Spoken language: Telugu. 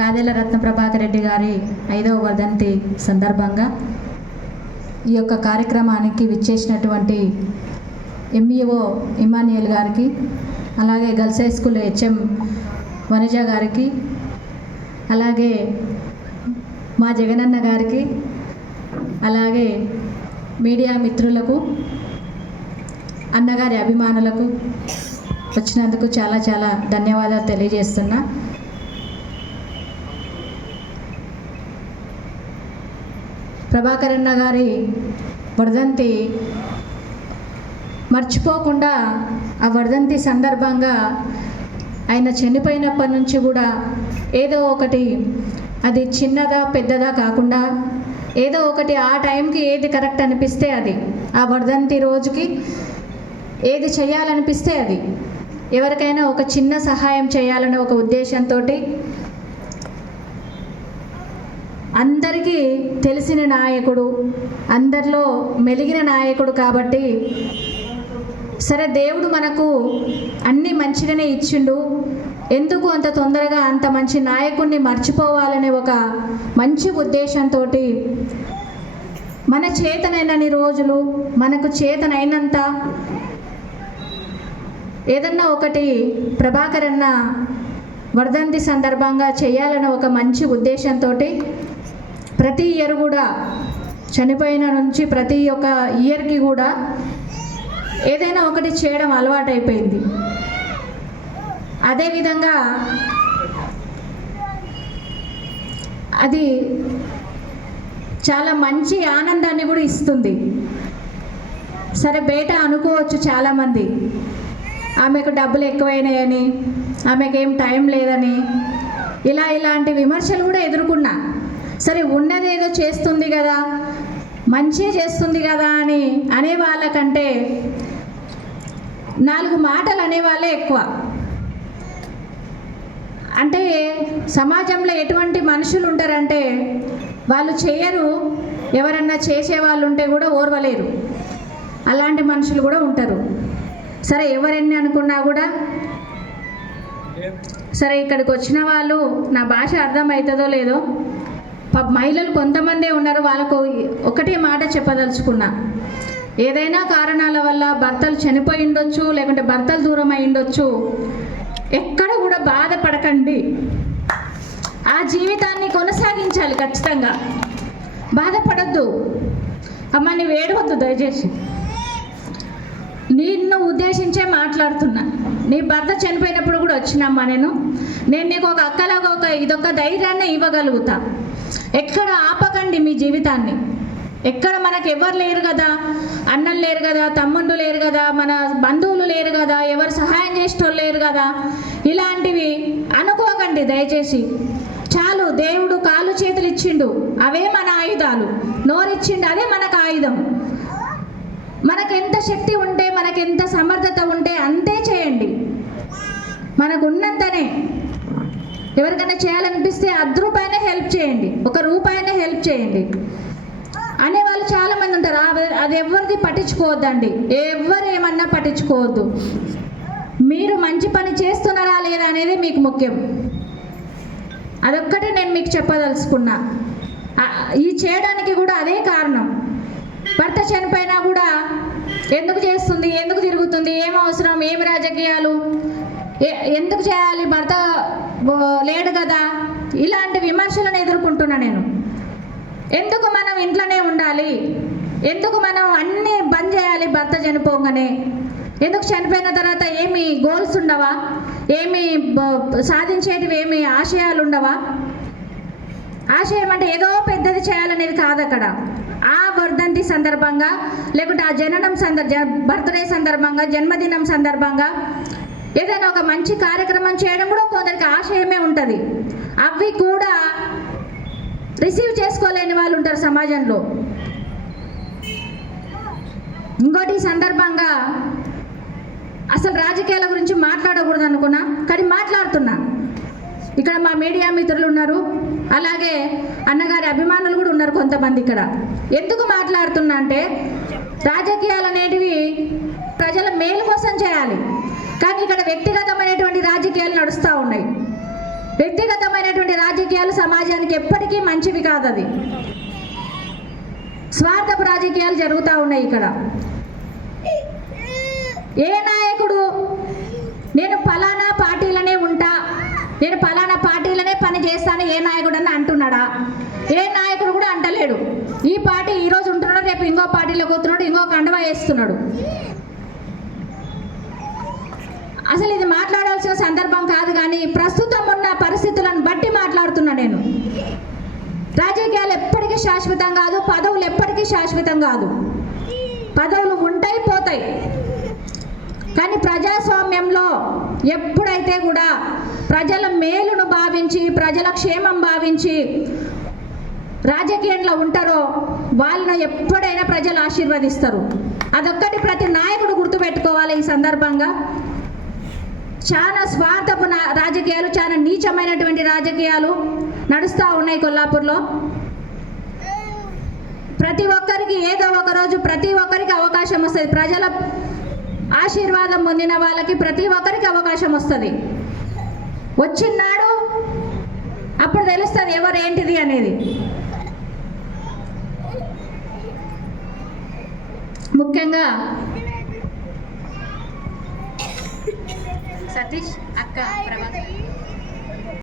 గాదెల రత్న ప్రభాకర్ రెడ్డి గారి ఐదవ వర్ధంతి సందర్భంగా ఈ యొక్క కార్యక్రమానికి విచ్చేసినటువంటి ఎంఈఓ ఇమానియల్ గారికి అలాగే girls high school HM Vanaja గారికి అలాగే మా జగనన్న గారికి అలాగే మీడియా మిత్రులకు అన్నగారి అభిమానులకు వచ్చినందుకు చాలా చాలా ధన్యవాదాలు తెలియజేస్తున్నా. ప్రభాకరన్న గారి వర్ధంతి మర్చిపోకుండా ఆ వర్ధంతి సందర్భంగా ఆయన చనిపోయినప్పటి నుంచి కూడా ఏదో ఒకటి అది చిన్నదా పెద్దదా కాకుండా ఏదో ఒకటి ఆ టైంకి ఏది కరెక్ట్ అనిపిస్తే అది. ఆ వర్ధంతి రోజుకి ఏది చేయాలనిపిస్తే అది. ఎవరికైనా ఒక చిన్న సహాయం చేయాలనే ఒక ఉద్దేశంతో అందరికీ తెలిసిన నాయకుడు అందరిలో మెలిగిన నాయకుడు కాబట్టి సరే దేవుడు మనకు అన్ని మంచిగానే ఇచ్చిండు. ఎందుకు అంత తొందరగా అంత మంచి నాయకుడిని మర్చిపోవాలనే ఒక మంచి ఉద్దేశంతో మన చేతనైనన్ని రోజులు మనకు చేతనైనంత ఏదన్నా ఒకటి ప్రభాకరన్న అన్న వర్ధంతి సందర్భంగా చేయాలన్న ఒక మంచి ఉద్దేశంతో ప్రతి ఇయర్ కూడా చనిపోయిన నుంచి ప్రతి ఒక్క ఇయర్కి కూడా ఏదైనా ఒకటి చేయడం అలవాటైపోయింది. అదేవిధంగా అది చాలా మంచి ఆనందాన్ని కూడా ఇస్తుంది. సరే బయట అనుకోవచ్చు చాలామంది. ఆమెకు డబ్బులు ఎక్కువైనాయని ఆమెకు టైం లేదని ఇలా ఇలాంటి విమర్శలు కూడా ఎదుర్కొన్నా. సరే ఉన్నదేదో చేస్తుంది కదా మంచి చేస్తుంది కదా అని అనే వాళ్ళకంటే నాలుగు మాటలు అనేవాళ్ళే ఎక్కువ. అంటే సమాజంలో ఎటువంటి మనుషులు ఉంటారంటే వాళ్ళు చేయరు ఎవరన్నా చేసే వాళ్ళు ఉంటే కూడా ఓర్వలేరు. అలాంటి మనుషులు కూడా ఉంటారు. సరే ఎవరెన్ని అనుకున్నా కూడా సరే ఇక్కడికి వచ్చిన వాళ్ళు నా భాష అర్థమవుతుందో లేదో మహిళలు కొంతమందే ఉన్నారు. వాళ్ళకు ఒకటే మాట చెప్పదలుచుకున్నా. ఏదైనా కారణాల వల్ల భర్తలు చనిపోయి ఉండొచ్చు లేకుంటే భర్తలు దూరం అయి ఉండొచ్చు ఎక్కడ కూడా బాధపడకండి. ఆ జీవితాన్ని కొనసాగించాలి ఖచ్చితంగా. బాధపడద్దు. అమ్మ నీవు ఏడవద్దు దయచేసి. నిన్ను ఉద్దేశించే మాట్లాడుతున్నా. నీ భర్త చనిపోయినప్పుడు కూడా వచ్చినమ్మా నేను. నేను నీకు ఒక అక్కలాగా ఒక ఇదొక ధైర్యాన్ని ఇవ్వగలుగుతా. ఎక్కడ ఆపకండి మీ జీవితాన్ని. ఎక్కడ మనకు ఎవరు లేరు కదా? అన్నం లేరు కదా? తమ్ముళ్ళు లేరు కదా? మన బంధువులు లేరు కదా? ఎవరు సహాయం చేసేటోళ్ళు లేరు కదా? ఇలాంటివి అనుకోకండి దయచేసి. చాలు దేవుడు కాలు చేతులు ఇచ్చిండు. అవే మన ఆయుధాలు. నోరిచ్చిండు అదే మనకు ఆయుధం. మనకు ఎంత శక్తి ఉంటే మనకు ఎంత సమర్థత ఉంటే అంతే చేయండి. మనకు ఉన్నంతనే ఎవరికైనా చేయాలనిపిస్తే అర్ధ రూపాయనే హెల్ప్ చేయండి. ఒక రూపాయనే హెల్ప్ చేయండి. అనేవాళ్ళు చాలా మంది ఉంటారు. అది ఎవరిది పట్టించుకోవద్దండి. ఎవరు ఏమన్నా పట్టించుకోవద్దు. మీరు మంచి పని చేస్తున్నారా లేదా అనేది మీకు ముఖ్యం. అదొక్కటే నేను మీకు చెప్పదలుచుకున్నా. ఈ చేయడానికి కూడా అదే కారణం. భర్త చనిపోయినా కూడా ఎందుకు చేస్తుంది? ఎందుకు తిరుగుతుంది? ఏం అవసరం? ఏమి రాజకీయాలు? ఎందుకు చేయాలి? భర్త లేడు కదా. ఇలాంటి విమర్శలను ఎదుర్కొంటున్నా నేను. ఎందుకు మనం ఇంట్లోనే ఉండాలి? ఎందుకు మనం అన్నీ బంద్ చేయాలి భర్త చనిపోగానే? ఎందుకు చనిపోయిన తర్వాత ఏమి గోల్స్ ఉండవా? ఏమి సాధించేటివి ఏమి ఆశయాలు ఉండవా? ఆశయం అంటే ఏదో పెద్దది చేయాలనేది కాదు అక్కడ. ఆ వర్ధంతి సందర్భంగా లేకుంటే ఆ జననం సందర్భ బర్త్డే సందర్భంగా జన్మదినం సందర్భంగా ఏదైనా ఒక మంచి కార్యక్రమం చేయడం కూడా కొందరికి ఆశయమే ఉంటుంది. అవి కూడా రిసీవ్ చేసుకోలేని వాళ్ళు ఉంటారు సమాజంలో. ఇంకోటి సందర్భంగా అసలు రాజకీయాల గురించి మాట్లాడకూడదు అనుకున్నా కానీ మాట్లాడుతున్నా. ఇక్కడ మా మీడియా మిత్రులు ఉన్నారు అలాగే అన్నగారి అభిమానులు కూడా ఉన్నారు కొంతమంది ఇక్కడ. ఎందుకు మాట్లాడుతున్నా అంటే రాజకీయాలు అనేటివి ప్రజల మేలు కోసం చేయాలి. కానీ ఇక్కడ వ్యక్తిగతమైనటువంటి రాజకీయాలు నడుస్తూ ఉన్నాయి. వ్యక్తిగతమైనటువంటి రాజకీయాలు సమాజానికి ఎప్పటికీ మంచివి కాదు అది స్వార్థపు రాజకీయాలు జరుగుతూ ఉన్నాయి ఇక్కడ. ఏ నాయకుడు నేను ఫలానా పార్టీలనే ఉంటా నేను ఫలానా పార్టీలనే పని చేస్తాను ఏ నాయకుడు అని అంటున్నాడా? ఏ నాయకుడు కూడా అంటలేడు. ఈ పార్టీ ఈ రోజు ఉంటున్నాడు రేపు ఇంకో పార్టీలో కూతున్నాడు ఇంకో కండవా వేస్తున్నాడు అసలు ఇది మాట్లాడాల్సిన సందర్భం కాదు కానీ ప్రస్తుతం ఉన్న పరిస్థితులను బట్టి మాట్లాడుతున్నా నేను. రాజకీయాలు ఎప్పటికీ శాశ్వతం కాదు పదవులు ఎప్పటికీ శాశ్వతం కాదు. పదవులు ఉంటాయి పోతాయి. కానీ ప్రజాస్వామ్యంలో ఎప్పుడైతే కూడా ప్రజల మేలును భావించి ప్రజల క్షేమం భావించి రాజకీయంలో ఉంటారో వాళ్ళను ఎప్పుడైనా ప్రజలు ఆశీర్వదిస్తారు. అదొక్కటి ప్రతి నాయకుడు గుర్తుపెట్టుకోవాలి ఈ సందర్భంగా. చాలా స్వార్థపు రాజకీయాలు చాలా నీచమైనటువంటి రాజకీయాలు నడుస్తూ ఉన్నాయి కొల్లాపూర్లో. ప్రతి ఒక్కరికి ఏదో ఒక రోజు ప్రతి ఒక్కరికి అవకాశం వస్తుంది. ప్రజల ఆశీర్వాదం పొందిన వాళ్ళకి ప్రతి ఒక్కరికి అవకాశం వస్తుంది. వచ్చినాడు అప్పుడు తెలుస్తుంది ఎవరు ఏంటిది అనేది. ముఖ్యంగా సతీష్ అక్క ప్రభాకర్